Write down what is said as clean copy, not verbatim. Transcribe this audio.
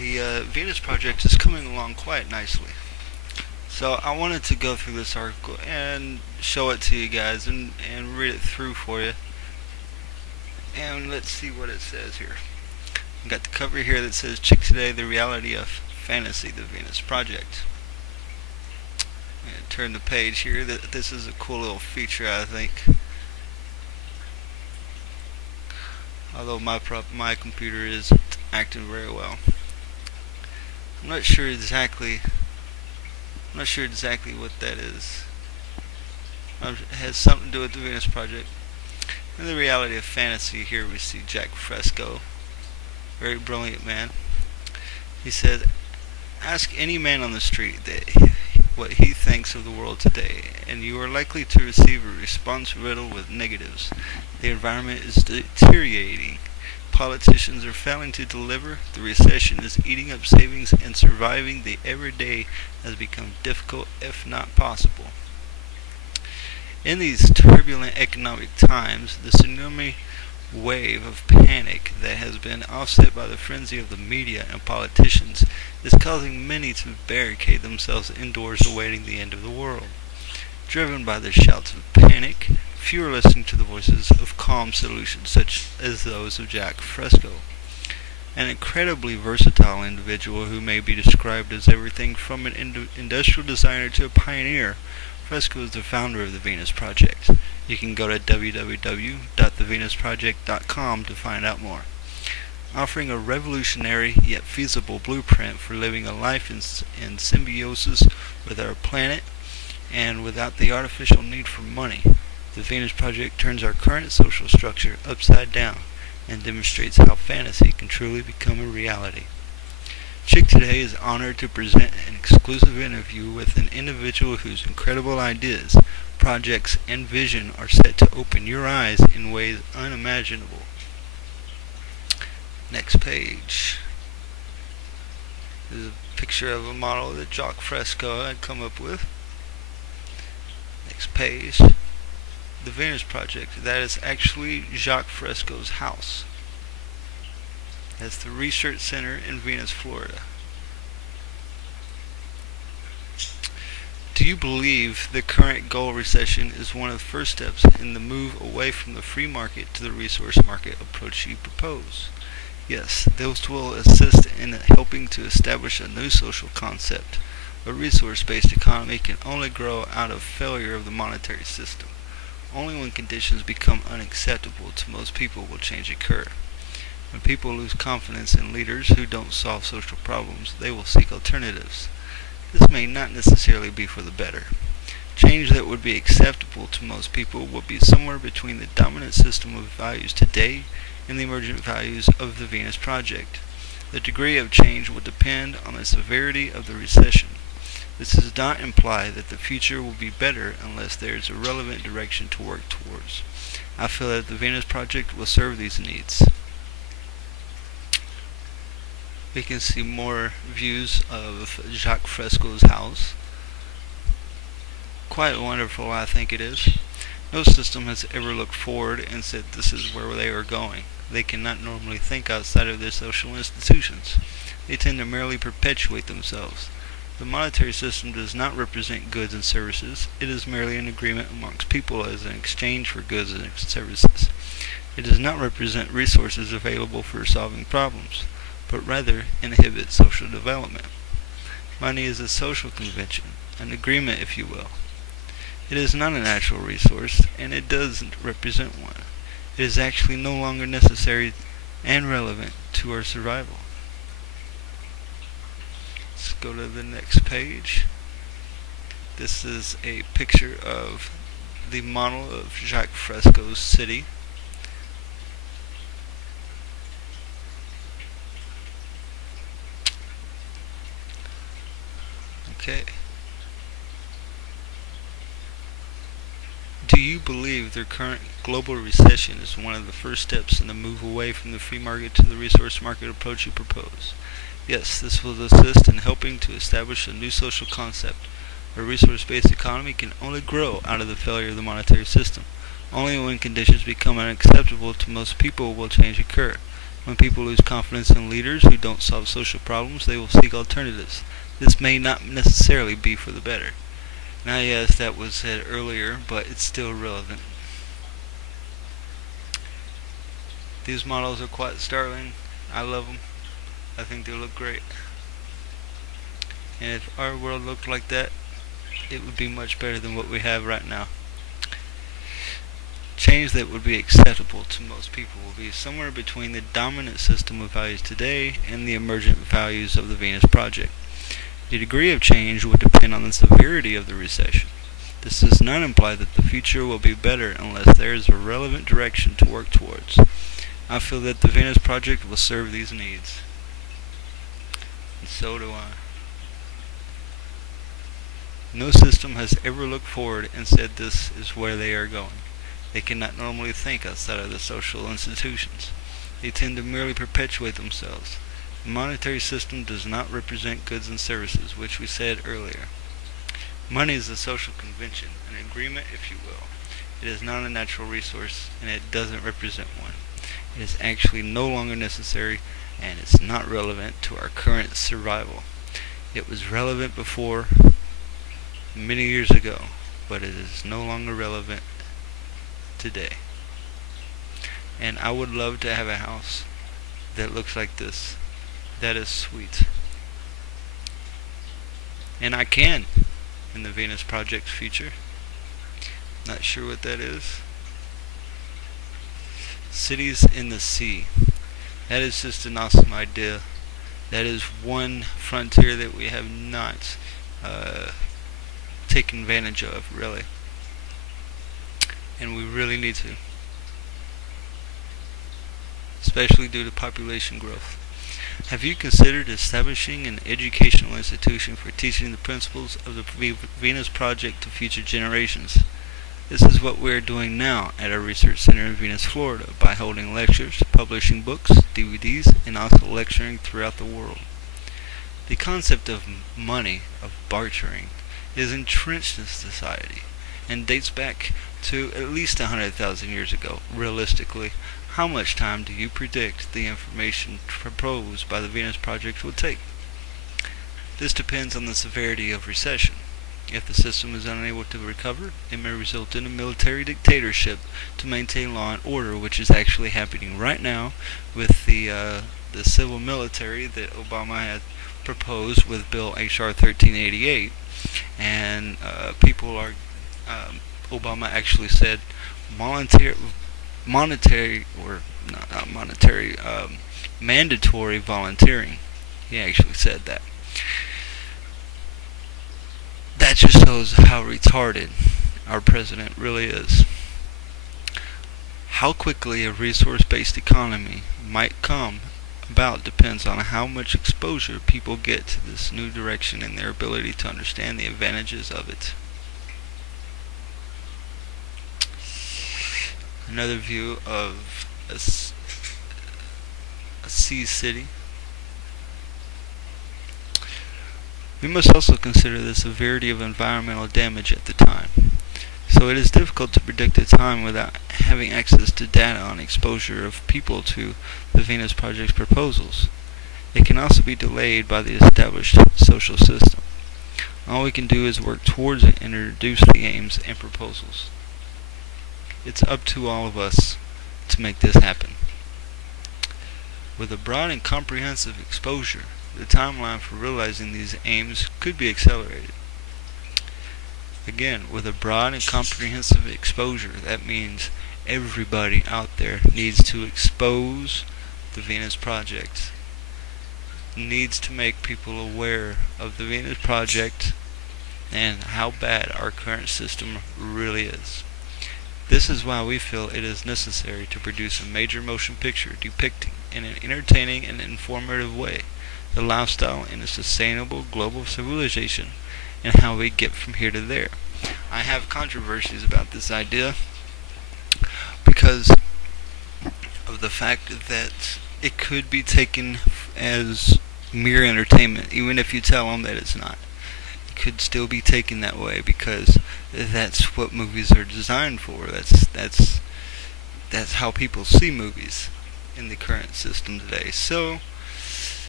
the Venus Project is coming along quite nicely. So I wanted to go through this article and show it to you guys and read it through for you. And let's see what it says here. We've got the cover here that says Chick Today, the reality of fantasy, the Venus Project. I'm going to turn the page here. This is a cool little feature, I think. Although my computer isn't acting very well. I'm not sure exactly what that is. It has something to do with the Venus Project. In the reality of fantasy, here we see Jack Fresco, very brilliant man. He said, "Ask any man on the street what he thinks of the world today, and you are likely to receive a response riddled with negatives. The environment is deteriorating. Politicians are failing to deliver. The recession is eating up savings, and surviving the everyday has become difficult, if not possible." In these turbulent economic times, the tsunami wave of panic that has been offset by the frenzy of the media and politicians is causing many to barricade themselves indoors awaiting the end of the world. Driven by the shouts of panic, few are listening to the voices of calm solutions such as those of Jack Fresco, an incredibly versatile individual who may be described as everything from an industrial designer to a pioneer. Fresco is the founder of the Venus Project. You can go to www.thevenusproject.com to find out more. Offering a revolutionary yet feasible blueprint for living a life in symbiosis with our planet and without the artificial need for money, the Venus Project turns our current social structure upside down and demonstrates how fantasy can truly become a reality. Chick Today is honored to present an exclusive interview with an individual whose incredible ideas, projects, and vision are set to open your eyes in ways unimaginable. Next page. This is a picture of a model that Jack Fresco had come up with. Next page. The Venus Project. That is actually Jacques Fresco's house. That's the research center in Venus, Florida. Do you believe the current gold recession is one of the first steps in the move away from the free market to the resource market approach you propose? Yes, those will assist in helping to establish a new social concept. A resource-based economy can only grow out of failure of the monetary system. Only when conditions become unacceptable to most people will change occur. When people lose confidence in leaders who don't solve social problems, they will seek alternatives. This may not necessarily be for the better. Change that would be acceptable to most people will be somewhere between the dominant system of values today and the emergent values of the Venus Project. The degree of change will depend on the severity of the recession. This does not imply that the future will be better unless there is a relevant direction to work towards. I feel that the Venus Project will serve these needs. We can see more views of Jacques Fresco's house. Quite wonderful, I think it is. No system has ever looked forward and said this is where they are going. They cannot normally think outside of their social institutions. They tend to merely perpetuate themselves. The monetary system does not represent goods and services. It is merely an agreement amongst people as an exchange for goods and services. It does not represent resources available for solving problems, but rather inhibit social development. Money is a social convention, an agreement if you will. It is not a natural resource, and it doesn't represent one. It is actually no longer necessary and relevant to our survival. Let's go to the next page. This is a picture of the model of Jacques Fresco's city. Okay. Do you believe the current global recession is one of the first steps in the move away from the free market to the resource market approach you propose? Yes, this will assist in helping to establish a new social concept. A resource-based economy can only grow out of the failure of the monetary system. Only when conditions become unacceptable to most people will change occur. When people lose confidence in leaders who don't solve social problems, they will seek alternatives. This may not necessarily be for the better. Now, yes, that was said earlier, but it's still relevant. These models are quite startling. I love them. I think they look great. And if our world looked like that, it would be much better than what we have right now. Change that would be acceptable to most people will be somewhere between the dominant system of values today and the emergent values of the Venus Project. The degree of change would depend on the severity of the recession. This does not imply that the future will be better unless there is a relevant direction to work towards. I feel that the Venus Project will serve these needs. And so do I. No system has ever looked forward and said this is where they are going. They cannot normally think outside of the social institutions. They tend to merely perpetuate themselves. The monetary system does not represent goods and services, which we said earlier. Money is a social convention, an agreement if you will. It is not a natural resource, and it doesn't represent one. It is actually no longer necessary, and it's not relevant to our current survival. It was relevant before, many years ago, but it is no longer relevant today. And I would love to have a house that looks like this. That is sweet. And I can in the Venus Project's future. Not sure what that is. Cities in the sea. That is just an awesome idea. That is one frontier that we have not taken advantage of, really. And we really need to. Especially due to population growth. Have you considered establishing an educational institution for teaching the principles of the Venus Project to future generations? This is what we are doing now at our research center in Venus, Florida, by holding lectures, publishing books, DVDs, and also lecturing throughout the world. The concept of money, of bartering, is entrenched in society and dates back to at least 100,000 years ago. Realistically, how much time do you predict the information proposed by the Venus Project will take? This depends on the severity of recession. If the system is unable to recover, it may result in a military dictatorship to maintain law and order, which is actually happening right now with the civil military that Obama had proposed with Bill H.R. 1388. And people are, Obama actually said mandatory volunteering. He actually said that. That just shows how retarded our president really is. How quickly a resource-based economy might come about depends on how much exposure people get to this new direction and their ability to understand the advantages of it. Another view of a sea city. We must also consider the severity of environmental damage at the time. So it is difficult to predict a time without having access to data on exposure of people to the Venus Project's proposals. It can also be delayed by the established social system. All we can do is work towards it and introduce the aims and proposals. It's up to all of us to make this happen. With a broad and comprehensive exposure, the timeline for realizing these aims could be accelerated. Again, with a broad and comprehensive exposure, that means everybody out there needs to expose the Venus Project. Needs to make people aware of the Venus Project and how bad our current system really is. This is why we feel it is necessary to produce a major motion picture depicting in an entertaining and informative way the lifestyle in a sustainable global civilization and how we get from here to there. I have controversies about this idea because of the fact that it could be taken as mere entertainment, even if you tell them that it's not. It could still be taken that way because that's what movies are designed for. That's how people see movies. in the current system today. So